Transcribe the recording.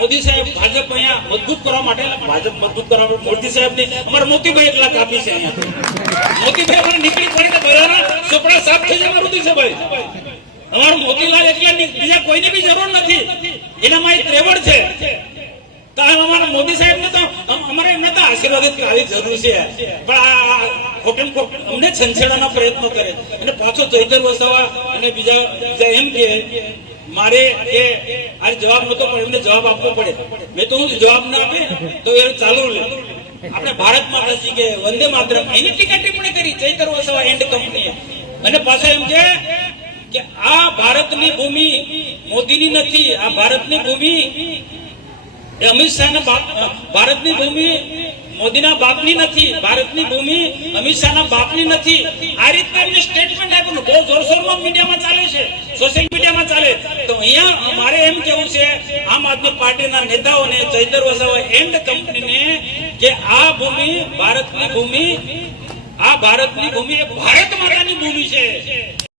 મોદી સાહેબ ભાજપ અહીંયા મજબૂત કરવા માટે ભાજપ મજબૂત કરવા માટે મોદી સાહેબ ને અમારા મોતીભાઈ એકલા કાપી છે અહીંયા મોતીભાઈ મને નીકળી પડી તો બરાબર ચોપડા સાફ થઈ જાય મારું છે ભાઈ અમારો મોતીલાલ એકલા બીજા કોઈને બી જરૂર નથી એનામાં એક ત્રેવડ છે તો અમારા મોદી સાહેબ ને તો અમારે એમને તો આશીર્વાદિત કરવાની જરૂર છે પણ અમને છંછેડાના પ્રયત્નો કરે અને પાછો ચૈતર વસાવા અને બીજા એમ કે મારે એ આ જવાબ નતો પણ એમને જવાબ આપવો પડે મેં તો હું જવાબ ના આપે તો એ ચાલુ લે આપણે ભારત માતાજી કે વંદે માતરમ એની ટીકા ટિપ્પણી કરી ચૈતર વસાવા એન્ડ કંપનીએ અને પાછા એમ કે આ ભારતની ભૂમિ મોદીની નથી આ ભારતની ભૂમિ અમિત શાહના ભારતની ભૂમિ મોદીના બાપની નથી ભારતની ભૂમિ અમિત શાહના બાપની નથી આ રીતના એમને સ્ટેટમેન્ટ આપ્યું બહુ જોરશોરમાં મીડિયામાં ચાલે છે સોશિયલ મીડિયામાં ચાલે તો અહીંયા મારે એમ કેવું છે આમ આદમી પાર્ટીના નેતાઓને ચૈતર વસાવા એન્ડ કંપનીને કે આ ભૂમિ ભારતની ભૂમિ એ ભારત માતાની ભૂમિ છે।